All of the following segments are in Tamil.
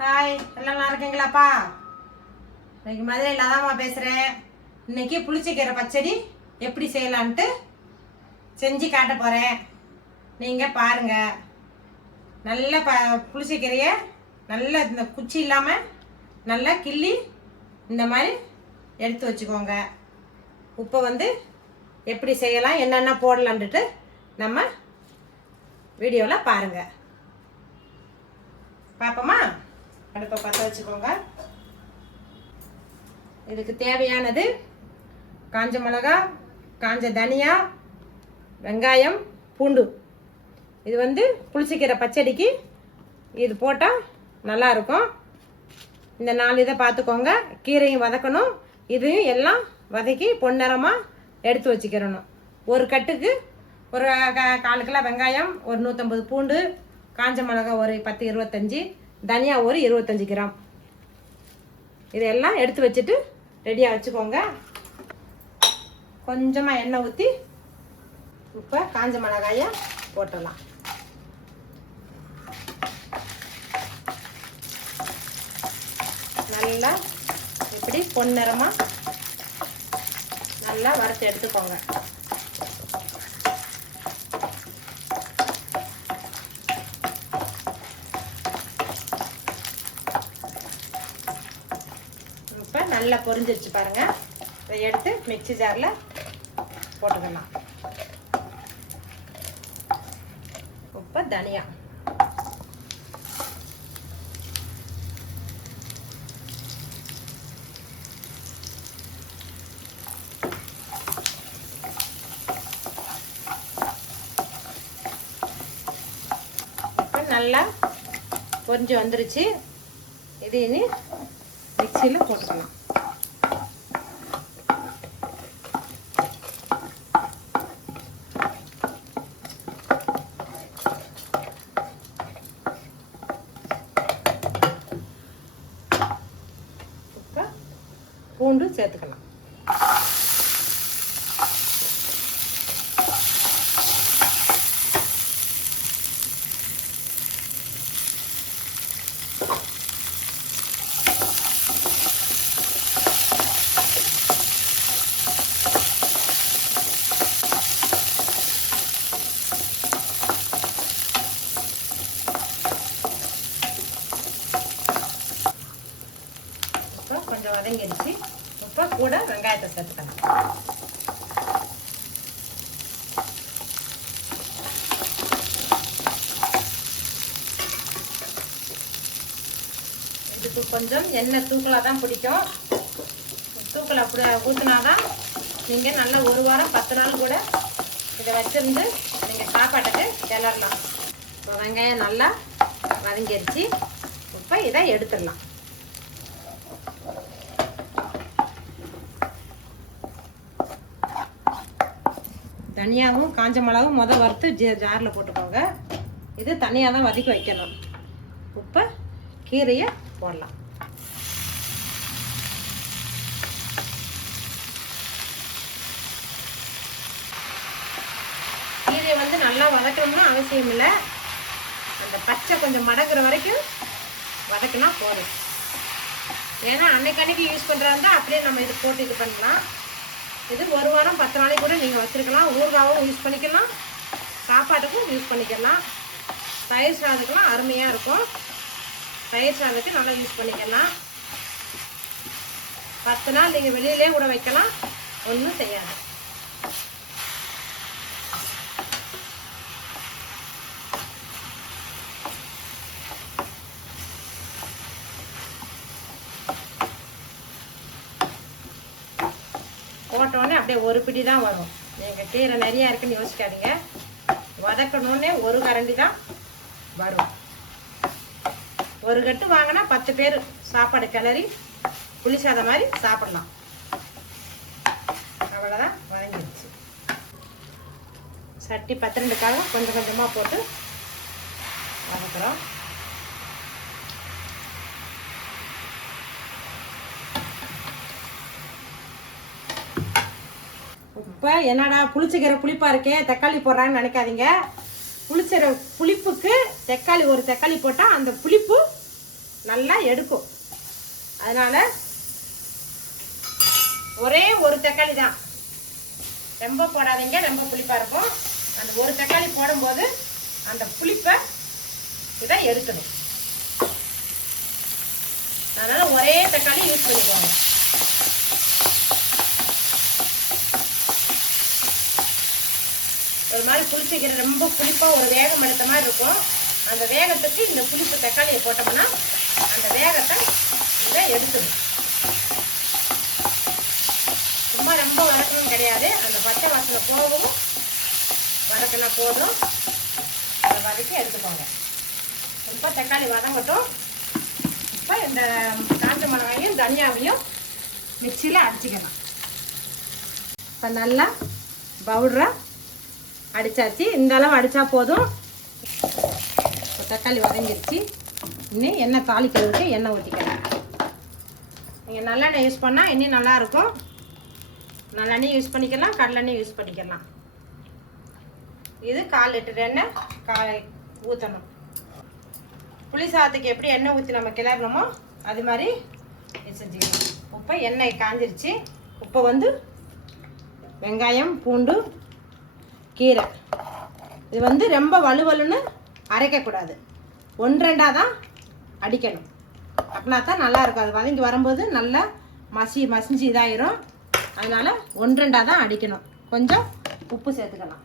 ஹாய், எல்லாம் நல்லா இருக்கீங்களாப்பா? இன்னைக்கு மதுரையில் தான்மா பேசுகிறேன். இன்னைக்கு புளிச்சக்கீரை பச்சடி எப்படி செய்யலான்ட்டு செஞ்சு காட்ட போகிறேன். நீங்கள் பாருங்கள். நல்ல புளிச்சக்கீரையை நல்லா இந்த குச்சி இல்லாமல் நல்லா கிள்ளி இந்த மாதிரி எடுத்து வச்சுக்கோங்க. உப்பை எப்படி செய்யலாம், என்னென்ன போடலான்ட்டு நம்ம வீடியோவில் பாருங்கள். பார்ப்போமா? அடுப்பை பற்ற வச்சுக்கோங்க. இதுக்கு தேவையானது காஞ்ச மிளகா, காஞ்ச தனியா, வெங்காயம், பூண்டு. இது புளிச்சக்கீரை பச்சடிக்கு இது போட்டால் நல்லாயிருக்கும். இந்த 4 இதை பார்த்துக்கோங்க. கீரையும் வதக்கணும், இதையும் எல்லாம் வதக்கி பொன்னிறமாக எடுத்து வச்சுக்கிறணும். ஒரு கட்டுக்கு ஒரு 1/4 கிலோ வெங்காயம், ஒரு 150 பூண்டு, காஞ்ச மிளகா ஒரு 10-25, தனியா ஒரு 25 கிராம். இதெல்லாம் எடுத்து வச்சுட்டு ரெடியாக வச்சுக்கோங்க. கொஞ்சமாக எண்ணெய் ஊற்றி இப்போ காஞ்ச மிளகாயை போட்டுடலாம். நல்லா இப்படி பொன்னிறமாக நல்லா வறுத்து எடுத்துக்கோங்க. நல்லா பொரிஞ்சிருச்சு பாருங்க. இதை எடுத்து மிக்ஸி ஜாரில் போட்டுக்கலாம். இப்போ தனியா இப்போ நல்லா பொரிஞ்சு வந்துருச்சு. இது இனி மிக்ஸியில் போட்டுக்கலாம். பூண்டு சேர்த்துக்கலாம். கொஞ்சம் வதங்கிடுச்சு. இப்போ கூட வெங்காயத்தை சேர்த்துக்கலாம். இதுக்கு கொஞ்சம் எண்ணெய் தூக்கலாக தான் பிடிக்கும். தூக்கலை அப்படி ஊற்றினாதான் நீங்கள் நல்லா 1 வாரம் 10 நாள் கூட இதை வச்சிருந்து நீங்கள் சாப்பாட்டுக்கு கிளறலாம். இப்போ வெங்காயம் நல்லா வதங்கிடுச்சு. இப்போ இதை எடுத்துடலாம். தனியாகவும் காஞ்ச மிளகாவும் வறுத்து ஜாரில் போட்டுக்கோங்க. இது தனியாக தான் வதக்கி வைக்கணும். இப்போ கீரையை போடலாம். கீரையை நல்லா வதக்கணும்னு அவசியம் இல்லை. அந்த பச்சை கொஞ்சம் மடங்குற வரைக்கும் வதக்கினா போதும். ஏன்னா அன்னைக்கு யூஸ் பண்ணுறாங்க, அப்படியே நம்ம இது போட்டு இது பண்ணலாம். இது 1 வாரம் 10 நாளைக்கு கூட நீங்கள் வச்சுருக்கலாம். ஊறுகாவும் யூஸ் பண்ணிக்கலாம், சாப்பாட்டுக்கும் யூஸ் பண்ணிக்கலாம். தயிர் சாதத்துக்குலாம் அருமையாக இருக்கும். தயிர் சாதத்துக்கு நல்லா யூஸ் பண்ணிக்கலாம். 10 நாள் நீங்கள் வெளியிலே கூட வைக்கலாம், ஒன்றும் செய்யாது. போட்டோடனே அப்படியே ஒரு பிடி தான் வரும். நீங்கள் கீரை நிறையா இருக்குன்னு யோசிக்காதீங்க. வதக்கணுன்னே 1 கரண்டி தான் வரும். 1 கட்டு வாங்கினா 10 பேர் சாப்பாடு கிளறி புளி சாதம் மாதிரி சாப்பிடலாம். அவ்வளோதான், வதங்கிடுச்சு. சட்டி 12க்காக கொஞ்சம் கொஞ்சமாக போட்டு வதக்குறோம். இப்போ என்னடா புளிச்சக்கீரை புளிப்பாக இருக்கே, தக்காளி போடுறான்னு நினைக்காதீங்க. புளிச்சக்கீரை புளிப்புக்கு தக்காளி, ஒரு தக்காளி போட்டால் அந்த புளிப்பு நல்லா எடுக்கும். அதனால் ஒரே ஒரு தக்காளி தான், ரொம்ப போடாதீங்க, ரொம்ப புளிப்பாக இருக்கும். அந்த ஒரு தக்காளி போடும்போது அந்த புளிப்பை இதை எடுக்கணும். அதனால் ஒரே தக்காளி யூஸ் பண்ணிக்குவாங்க. ஒரு மாதிரி புளிச்சிக்கிற ரொம்ப புளிப்பாக ஒரு வேகம் எடுத்த மாதிரி இருக்கும். அந்த வேகத்துக்கு இந்த புளிப்பு தக்காளியை போட்டோம்னா அந்த வேகத்தை இதை எடுக்கணும். சும்மா ரொம்ப வதக்கணும் கிடையாது, அந்த பச்சை வாசனை போகவும் வதக்கினா போதும். அதை வதக்கி எடுத்துக்கோங்க. இப்போ தக்காளி வதங்கட்டும். இப்போ இந்த காஞ்ச மிளகாயும் தனியாவையும் மிக்சியில் அடிச்சிக்கலாம். இப்போ நல்லா பவுடராக அடித்தாச்சு. இந்த அளவு அடித்தா போதும். இப்போ தக்காளி வதங்கிருச்சு. இன்னும் எண்ணெய் தாளிக்கிறதுக்கு எண்ணெய் ஊற்றிக்கலாம். நீங்கள் நல்லெண்ணெய் யூஸ் பண்ணால் இன்னும் நல்லாயிருக்கும். நல்லெண்ணெய் யூஸ் பண்ணிக்கலாம், கடலெண்ணெய் யூஸ் பண்ணிக்கலாம். இது 1/4 லிட்டர் எண்ணெய் ஊற்றணும். புளி சாதத்துக்கு எப்படி எண்ணெய் ஊற்றி நம்ம கிளறணுமோ அது மாதிரி செஞ்சுக்கலாம். இப்போ எண்ணெய் காஞ்சிருச்சு. இப்போ வந்து வெங்காயம், பூண்டு, கீரை இது வந்து ரொம்ப வலுவலுன்னு அரைக்கக்கூடாது, 1-2 தான் அடிக்கணும். அப்படின்னா தான் நல்லாயிருக்கும். அது வதங்கி வரும்போது நல்லா மசிஞ்சு இதாயிரும். அதனால் 1-2 தான் அடிக்கணும். கொஞ்சம் உப்பு சேர்த்துக்கலாம்.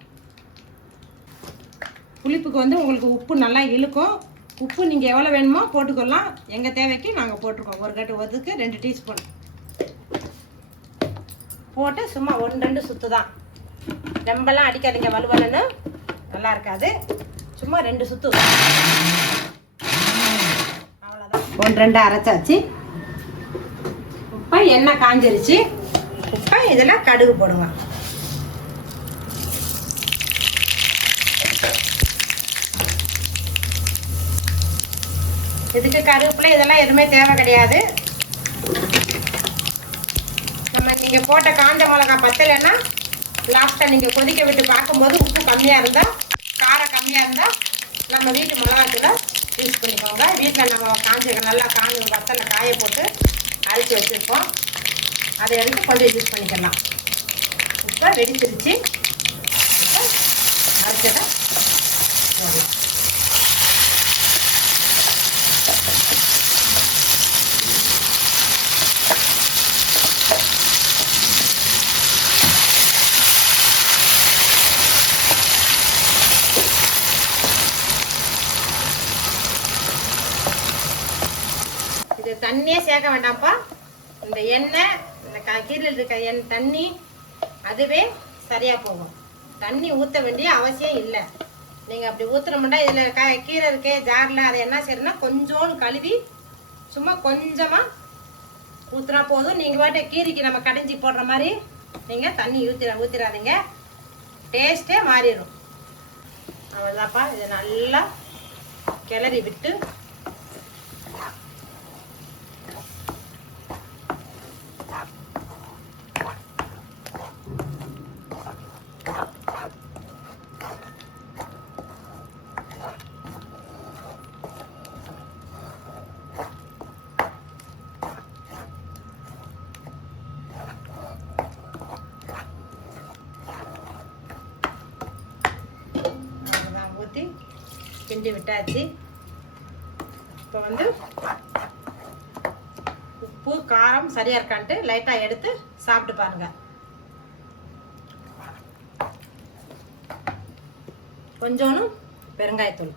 புளிப்புக்கு வந்து உங்களுக்கு உப்பு நல்லா இழுக்கும். உப்பு நீங்கள் எவ்வளோ வேணுமோ போட்டுக்கலாம். எங்கள் தேவைக்கு நாங்கள் போட்டிருக்கோம். ஒரு கட்டு ஒதுக்கு 2 டீஸ்பூன் போட்டு சும்மா 1-2 சுற்று தான், ரொம்பலாம் அடிக்காதீங்க, வலுவலுன்னு நல்லா இருக்காது. சும்மா 2 சுற்று, அவ்வளோதான். 1-2 அரைச்சாச்சு. இப்போ எண்ணெய் காஞ்சிருச்சு. இப்போ இதில் கடுகு போடுவோம். இதுக்கு கருவேப்பிலை இதெல்லாம் எதுவுமே தேவை கிடையாது. நம்ம நீங்கள் போட்ட காஞ்ச மிளகா பத்தலைன்னா லாஸ்ட்டாக நீங்கள் கொதிக்க விட்டு பார்க்கும்போது உப்பு கம்மியாக இருந்தால், காரம் கம்மியாக இருந்தால் நம்ம வீட்டு மிளகாத்தூளை யூஸ் பண்ணிக்கோங்க. வீட்டில் நம்ம நல்லா வத்தலை காய போட்டு அரைச்சி வச்சுருப்போம். அதை எடுத்து கொஞ்சம் யூஸ் பண்ணிக்கலாம். இப்போ வெடிச்சிருச்சு. இப்போ அரைச்சதை போடலாம். இது தண்ணியே சேர்க்க வேண்டாம்ப்பா. இந்த எண்ணெய், இந்த கீரையில் இருக்க தண்ணி அதுவே சரியாக போகும். தண்ணி ஊற்ற வேண்டிய அவசியம் இல்லை. நீங்கள் அப்படி ஊற்றுனோம்னா இதில் கீரை இருக்கே ஜாரில், அதை என்ன செய்யணும்னா கொஞ்சோண்டு கழுவி சும்மா கொஞ்சமாக ஊற்றுனா போதும். நீங்கள் வாட்ட கீரைக்கு நம்ம கடைஞ்சி போடுற மாதிரி நீங்கள் தண்ணி ஊற்றிடாதீங்க, டேஸ்ட்டே மாறிடும். அவ்வளோதான்ப்பா. இதை நல்லா கிளறி விட்டு ஊற்றி கிண்டி விட்டாச்சு. இப்போ வந்து உப்பு காரம் சரியாக இருக்கான்ட்டு லைட்டாக எடுத்து சாப்பிட்டு பாருங்க. கொஞ்சோண்டு பெருங்காயத்தூள்.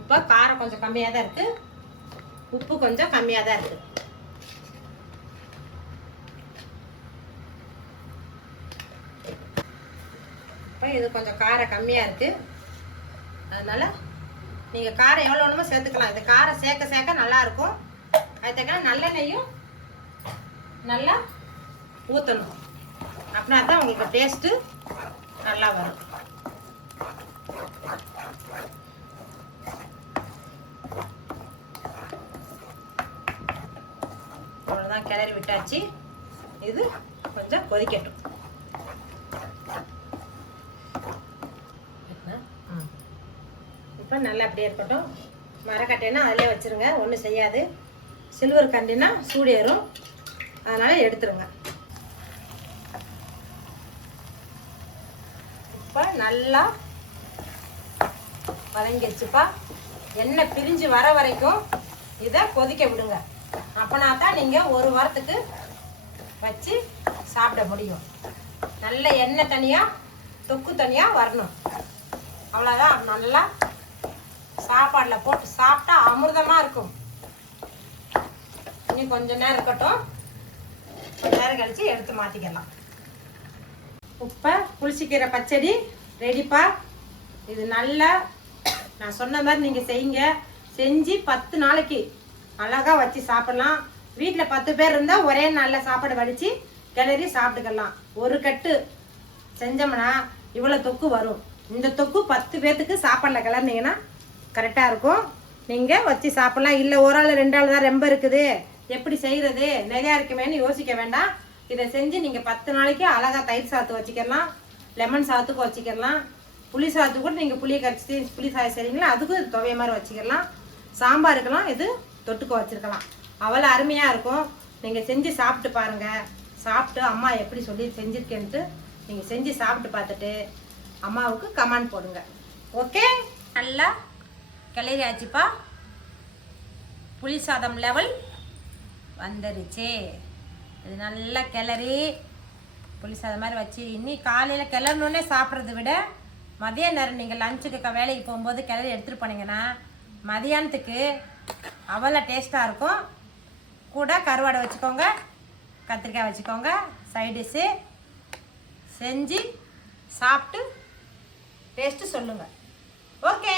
இப்போ காரம் கொஞ்சம் கம்மியாக தான் இருக்குது, உப்பு கொஞ்சம் கம்மியாக தான் இருக்குது. இப்போ இது கொஞ்சம் காரம் கம்மியாக இருக்குது. அதனால் நீங்கள் காரம் எவ்வளோ வேணுமோ சேர்த்துக்கலாம். இது காரம் சேர்க்க சேர்க்க நல்லாயிருக்கும். அதுக்காக நல்லெண்ணெயும் நல்லா ஊற்றணும். அப்படின்னா தான் உங்களுக்கு டேஸ்ட்டு நல்லா வரும். அவ்வளோதான், கிளறி விட்டாச்சு. இது கொஞ்சம் கொதிக்கட்டும். இப்போ நல்லா அப்படியே இருக்கட்டும். மரக்கட்டைன்னா அதிலே வச்சுருங்க, ஒன்றும் செய்யாது. சில்வர் கண்டினா சூடு ஏறும், அதனால் எடுத்துருங்க. இப்போ நல்லா வதங்கிடுச்சுப்பா. எண்ணெய் பிரிஞ்சு வர வரைக்கும் இதை கொதிக்க விடுங்க. அப்போனா தான் நீங்கள் ஒரு வாரத்துக்கு வச்சு சாப்பிட முடியும். நல்ல எண்ணெய் தனியாக தொக்கு தனியாக வரணும். அவ்வளோதான். நல்லா சாப்பாடில் போட்டு சாப்பிட்டா அமிர்தமாக இருக்கும். இன்னும் கொஞ்சம் நேரம் இருக்கட்டும், கொஞ்சம் நேரம் கழித்து எடுத்து மாற்றிக்கலாம். இப்போ புளிச்சக்கீரை பச்சடி ரெடிப்பா. இது நல்லா நான் சொன்ன மாதிரி நீங்கள் செய்யுங்க. செஞ்சு 10 நாளைக்கு அழகாக வச்சு சாப்பிட்லாம். வீட்டில் 10 பேர் இருந்தால் ஒரே நாளில் சாப்பாடு வடித்து கிளறி சாப்பிட்டுக்கலாம். ஒரு கட்டு செஞ்சோம்னா இவ்வளோ தொக்கு வரும். இந்த தொக்கு 10 பேர்த்துக்கு சாப்பாடில் கிளறினீங்கன்னா கரெக்டாக இருக்கும். நீங்கள் வச்சு சாப்பிட்லாம். இல்லை ஒரு ஆள் 2 ஆள் தான் ரொம்ப இருக்குது, எப்படி செய்கிறது, நிறையா இருக்குமேன்னு யோசிக்க வேண்டாம். இதை செஞ்சு நீங்கள் 10 நாளைக்கு அழகாக தயிர் சாதத்து வச்சுக்கலாம், லெமன் சாதத்துக்கும் வச்சுக்கலாம். புளி சாதத்துக்கு கூட நீங்கள் புளியை கரைச்சி புளி சாதம் செய்கிறீங்களா, அதுக்கும் இது துவைய மாதிரி வச்சுக்கலாம். சாம்பாருக்கெல்லாம் இது தொட்டுக்க வச்சுருக்கலாம். அவ்வளோ அருமையாக இருக்கும். நீங்கள் செஞ்சு சாப்பிட்டு பாருங்கள். சாப்பிட்டு அம்மா எப்படி சொல்லி செஞ்சுருக்கேன்ட்டு நீங்கள் செஞ்சு சாப்பிட்டு பார்த்துட்டு அம்மாவுக்கு கமெண்ட் போடுங்க. ஓகே, நல்லா கிளறி ஆச்சுப்பா. புளி சாதம் லெவல் வந்துருச்சு. இது நல்லா கிளறி புளி சாதம் மாதிரி வச்சு இன்னி காலையில் கிளறணுன்னே சாப்பிட்றத விட மதிய நேரம் நீங்கள் லஞ்சுக்கு வேலைக்கு போகும்போது கிளறி எடுத்துகிட்டு போனீங்கன்னா மதியானத்துக்கு அவ்வளோ டேஸ்ட்டாக இருக்கும். கூட கருவாடை வச்சுக்கோங்க, கத்திரிக்காய் வச்சுக்கோங்க, சைடிஷ்ஷு செஞ்சு சாப்பிட்டு டேஸ்ட்டு சொல்லுங்கள். ஓகே.